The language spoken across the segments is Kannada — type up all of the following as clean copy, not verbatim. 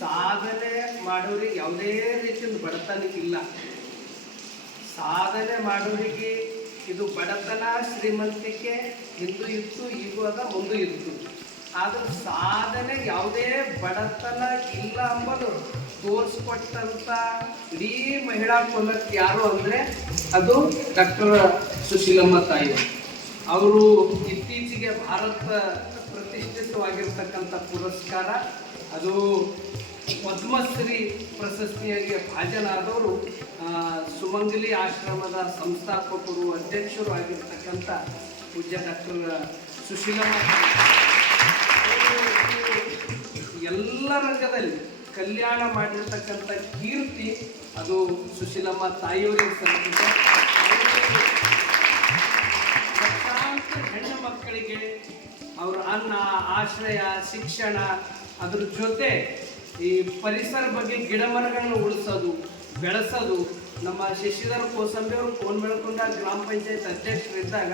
ಸಾಧನೆ ಮಾಡೋರಿಗೆ ಯಾವುದೇ ರೀತಿಯ ಬಡತನ ಇಲ್ಲ. ಸಾಧನೆ ಮಾಡೋರಿಗೆ ಇದು ಬಡತನ ಶ್ರೀಮಂತಿಕೆ ಹಿಂದೂ ಇತ್ತು, ಈಗೂ ಅದ, ಮುಂದೂ ಇತ್ತು. ಆದ್ರೆ ಸಾಧನೆ ಯಾವುದೇ ಬಡತನ ಇಲ್ಲ ಅಂಬುದು ತೋರಿಸ್ಕೊಟ್ಟಂಥ ಇಡೀ ಮಹಿಳಾ ಕುಲಕ್ಕೆ ಯಾರು ಅಂದರೆ ಅದು ಡಾಕ್ಟರ್ ಸುಶೀಲಮ್ಮ ತಾಯಿ. ಅವರು ಇತ್ತೀಚೆಗೆ ಭಾರತ ಪ್ರತಿಷ್ಠಿತವಾಗಿರ್ತಕ್ಕಂಥ ಪುರಸ್ಕಾರ, ಅದು ಪದ್ಮಶ್ರೀ ಪ್ರಶಸ್ತಿಯಾಗಿ ಭಾಜನಾದವರು ಸುಮಂಗಲಿ ಆಶ್ರಮದ ಸಂಸ್ಥಾಪಕರು, ಅಧ್ಯಕ್ಷರು ಆಗಿರ್ತಕ್ಕಂಥ ಪೂಜ್ಯ ಡಾಕ್ಟರ್ ಸುಶೀಲಮ್ಮ. ಎಲ್ಲ ರಂಗದಲ್ಲಿ ಕಲ್ಯಾಣ ಮಾಡಿರ್ತಕ್ಕಂಥ ಕೀರ್ತಿ ಅದು ಸುಶೀಲಮ್ಮ ತಾಯಿಯವರಿಗೆ ಸಲ್ಲಿಸಿದೆ. ಲಕ್ಷಾಂತರ ಹೆಣ್ಣು ಮಕ್ಕಳಿಗೆ ಅವರ ಅನ್ನ, ಆಶ್ರಯ, ಶಿಕ್ಷಣ, ಅದ್ರ ಜೊತೆ ಈ ಪರಿಸರ ಬಗ್ಗೆ ಗಿಡ ಮರಗಳನ್ನು ಉಳಿಸೋದು, ಬೆಳೆಸೋದು. ನಮ್ಮ ಶಶಿಧರ್ ಕೋಸಂಬಿ ಅವರು ಫೋನ್ ಬೆಳ್ಕೊಂಡ ಗ್ರಾಮ ಪಂಚಾಯತ್ ಅಧ್ಯಕ್ಷರಿದ್ದಾಗ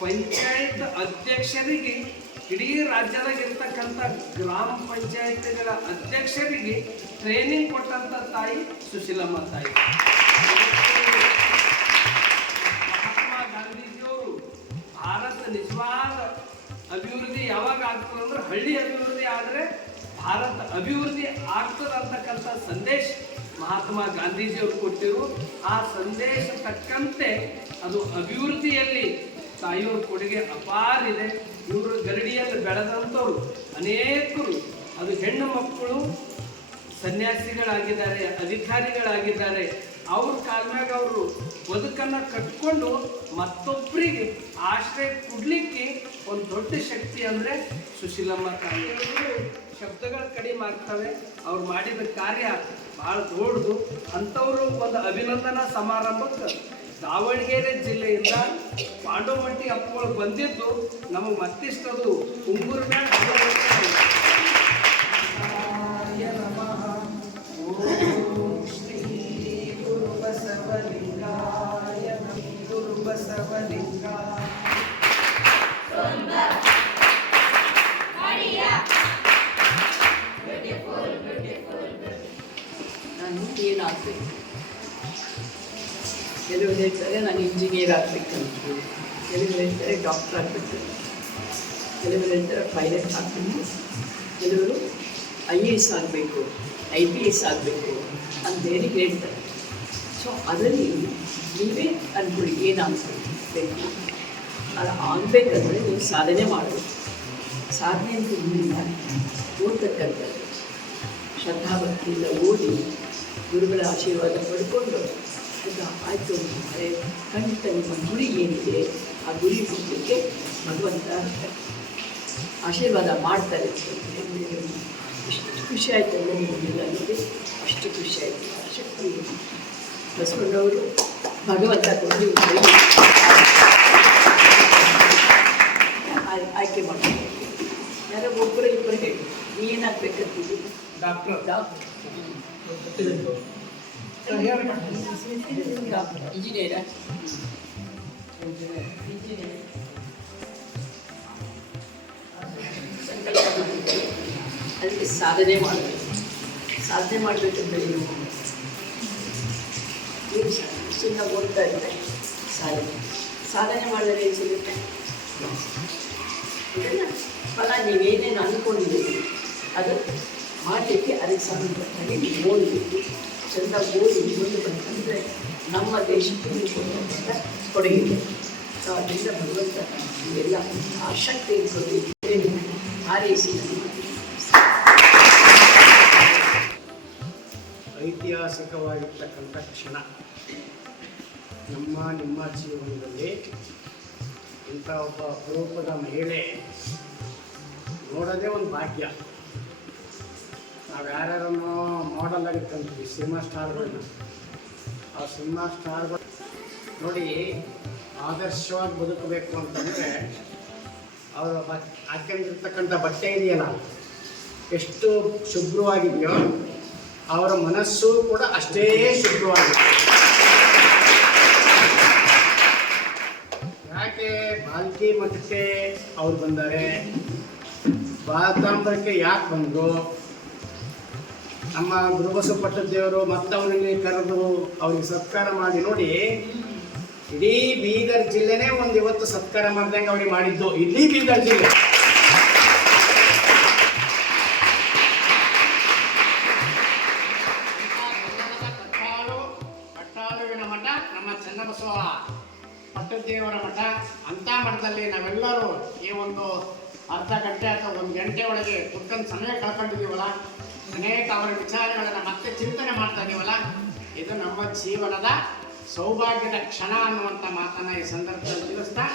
ಪಂಚಾಯತ್ ಅಧ್ಯಕ್ಷರಿಗೆ ಇಡೀ ರಾಜ್ಯದಾಗ ಇರ್ತಕ್ಕಂಥ ಗ್ರಾಮ ಪಂಚಾಯತ್ಗಳ ಅಧ್ಯಕ್ಷರಿಗೆ ಟ್ರೈನಿಂಗ್ ಕೊಟ್ಟಂಥ ತಾಯಿ ಸುಶೀಲಮ್ಮ ತಾಯಿ. ಮಹಾತ್ಮ ಗಾಂಧೀಜಿಯವರು ಭಾರತ ನಿಜವಾದ ಅಭಿವೃದ್ಧಿ ಯಾವಾಗ ಆಗ್ತದೆ ಅಂದ್ರೆ ಹಳ್ಳಿ ಅಭಿವೃದ್ಧಿ ಆದರೆ ಭಾರತ ಅಭಿವೃದ್ಧಿ ಆಗ್ತದೆ ಅಂತಕ್ಕಂಥ ಸಂದೇಶ ಮಹಾತ್ಮ ಗಾಂಧೀಜಿಯವರು ಕೊಟ್ಟಿರು. ಆ ಸಂದೇಶ ತಕ್ಕಂತೆ ಅದು ಅಭಿವೃದ್ಧಿಯಲ್ಲಿ ತಾಯಿಯವ್ರ ಕೊಡುಗೆ ಅಪಾರ ಇದೆ. ಇವರು ಗರಡಿಯಲ್ಲಿ ಬೆಳೆದಂಥವ್ರು ಅನೇಕರು, ಅದು ಹೆಣ್ಣು ಮಕ್ಕಳು ಸನ್ಯಾಸಿಗಳಾಗಿದ್ದಾರೆ, ಅಧಿಕಾರಿಗಳಾಗಿದ್ದಾರೆ. ಅವ್ರ ಕಾಲ್ಮ್ಯಾಗ ಅವರು ಬದುಕನ್ನು ಕಟ್ಕೊಂಡು ಮತ್ತೊಬ್ಬರಿಗೆ ಆಶ್ರಯ ಕೊಡ್ಲಿಕ್ಕೆ ಒಂದು ದೊಡ್ಡ ಶಕ್ತಿ ಅಂದರೆ ಸುಶೀಲಮ್ಮ ತಾಯಿಯವರು. ಶಬ್ದಗಳು ಕಡಿಮೆ ಆಗ್ತವೆ, ಅವ್ರು ಮಾಡಿದ ಕಾರ್ಯ ಭಾಳ ದೊಡ್ಡದು. ಅಂಥವರು ಒಂದು ಅಭಿನಂದನಾ ಸಮಾರಂಭಕ್ಕೆ ದಾವಣಗೆರೆ ಜಿಲ್ಲೆಯಿಂದ ಪಾಂಡವಮಟ್ಟಿ ಅಪ್ಪಗಳು ಬಂದಿದ್ದು ನಮಗೆ ಮತ್ತಿಷ್ಟದು ಉಂಗುರ ನಾನು ಏನಾಗಬೇಕು, ಕೆಲವರು ಹೇಳ್ತಾರೆ ನಾನು ಇಂಜಿನಿಯರ್ ಆಗಬೇಕಂತ, ಕೆಲವರು ಹೇಳ್ತಾರೆ ಡಾಕ್ಟರ್ ಆಗಬೇಕು, ಕೆಲವರು ಹೇಳ್ತಾರೆ ಪೈಲಟ್ ಆಗಬೇಕು, ಕೆಲವರು IAS ಆಗಬೇಕು, IPS ಆಗಬೇಕು ಅಂತೇಳಿ ಹೇಳ್ತಾರೆ. ಸೊ ಅದರಲ್ಲಿ ನೀವೇ ಅಂದ್ಕೊಳ್ಳಿ ಏನಾಗಬೇಕು. ಅದು ಆಗಬೇಕಂದ್ರೆ ನೀವು ಸಾಧನೆ ಮಾಡಬೇಕು. ಸಾಧನೆ ಅಂತ ಇಲ್ಲ, ಓದ್ತಕ್ಕಂಥದ್ದು ಶ್ರದ್ಧಾಭಕ್ತಿಯಿಂದ ಓದಿ ಗುರುಗಳ ಆಶೀರ್ವಾದ ಪಡ್ಕೊಂಡು ಆಯಿತು ಅಂದರೆ ಖಂಡಿತ ನಿಮ್ಮ ಗುರಿ ಏನಿದೆ ಆ ಗುರಿ ಮುಟ್ಟಲಿಕ್ಕೆ ಭಗವಂತ ಆಶೀರ್ವಾದ ಮಾಡ್ತಾರೆ. ಎಷ್ಟು ಖುಷಿ ಆಯಿತು ಅಂದರೆ ನಿಮಗೆಲ್ಲ ನೋಡಿ, ಅಷ್ಟು ಖುಷಿ ಆಯಿತು. ಶಕ್ತಿ ಬಸವಣ್ಣವರು ಭಗವಂತ ಕೊಟ್ಟು ಆಯ್ಕೆ ಮಾಡ್ತಾರೆ. ಯಾರೋ ಒಬ್ಬರು ಇಬ್ಬರು ಹೇಳಿ ನೀ ಏನಾಗಬೇಕಂತೀವಿ? ಡಾಕ್ಟರ್ ಇಂಜಿನಿಯರ ಅದಕ್ಕೆ ಸಾಧನೆ ಮಾಡಬೇಕು. ಸಾಧನೆ ಮಾಡಬೇಕಂದ್ರೆ ನೀವು ಸುಮ್ಮನೆ ಓದ್ತಾ ಇದ್ದರೆ ಸಾಧನೆ ಮಾಡಿದರೆ ಏನು ಸಿಗುತ್ತೆ? ಇದನ್ನು ಫಲ ನೀವೇನೇನು ಅಂದ್ಕೊಂಡಿದ್ದೀರಿ ಅದು ಮಾಡಲಿಕ್ಕೆ ಅದಕ್ಕೆ ಸಂಬಂಧಪಟ್ಟಾಗಿ ನೀವು ಓದಬೇಕು. ಚೆಂದ ಓದಿ ಮುಂದೆ ಬಂತಂದರೆ ನಮ್ಮ ದೇಶಕ್ಕೆ ನೀವು ಕೊಡುವಂಥ ಕೊಡುಗೆ. ಸೊ ಅದರಿಂದ ಭಗವಂತ ಇವೆಲ್ಲ ಆಸಕ್ತಿ ಇಟ್ಕೊಂಡು ಹಾರೈಸಿ. ಐತಿಹಾಸಿಕವಾಗಿರ್ತಕ್ಕಂಥ ಕ್ಷಣ ನಿಮ್ಮ ಜೀವನದಲ್ಲಿ ಇಂಥ ಒಬ್ಬ ಅಪರೂಪದ ಮಹಿಳೆ ನೋಡೋದೇ ಒಂದು ಭಾಗ್ಯ. ನಾವು ಯಾರ್ಯಾರನ್ನು ಮಾಡೆಲ್ ಆಗಿರ್ತಂತೀವಿ ಸಿನಿಮಾ ಸ್ಟಾರ್ಗಳನ್ನ, ಆ ಸಿನಿಮಾ ಸ್ಟಾರ್ಗಳು ನೋಡಿ ಆದರ್ಶವಾಗಿ ಬದುಕಬೇಕು ಅಂತಂದರೆ ಅವರ ಹಾಕೊಂಡಿರ್ತಕ್ಕಂಥ ಬಟ್ಟೆ ಇದೆಯಲ್ಲ ಎಷ್ಟು ಶುಭ್ರವಾಗಿದೆಯೋ ಅವರ ಮನಸ್ಸು ಕೂಡ ಅಷ್ಟೇ ಶುಭ್ರವಾಗಿದೆ. ಯಾಕೆ ಬಾಲ್ಕಿ ಮಠಕ್ಕೆ ಅವ್ರು ಬಂದರೆ, ಬಾತಾಂಬರಕ್ಕೆ ಯಾಕೆ ಬಂದರು? ನಮ್ಮ ಗುರುಬಸವ ಪಟ್ಟದೇವರು ಮತ್ತವರಲ್ಲಿ ಕರೆದು ಅವ್ರಿಗೆ ಸತ್ಕಾರ ಮಾಡಿ ನೋಡಿ, ಇಡೀ ಬೀದರ್ ಜಿಲ್ಲೆನೇ ಒಂದು ಇವತ್ತು ಸತ್ಕಾರ ಮಾಡ್ದಂಗೆ ಅವ್ರಿಗೆ ಮಾಡಿದ್ದು, ಇಡೀ ಬೀದರ್ ಜಿಲ್ಲೆ. ಕಟ್ಟಾಳುವಿನ ಮಠ ನಮ್ಮ ಚನ್ನಬಸವ ಪಟ್ಟದೇವರ ಮಠ. ಅಂಥ ಮಠದಲ್ಲಿ ನಾವೆಲ್ಲರೂ ಈ ಒಂದು ಅರ್ಧ ಗಂಟೆ ಅಥವಾ ಒಂದು ಗಂಟೆ ಒಳಗೆ ಕುತ್ಕೊಂಡು ಸಮಯ ಕಳ್ಕೊಂಡಿದ್ದೀವಲ್ಲ, ಅನೇಕ ಅವರ ವಿಚಾರಗಳನ್ನು ಮತ್ತೆ ಚಿಂತನೆ ಮಾಡ್ತಾ ಇದೀವಲ್ಲ, ಇದು ನಮ್ಮ ಜೀವನದ ಸೌಭಾಗ್ಯದ ಕ್ಷಣ ಅನ್ನುವಂಥ ಮಾತನ್ನ ಈ ಸಂದರ್ಭದಲ್ಲಿ ತಿಳಿಸ್ತಾ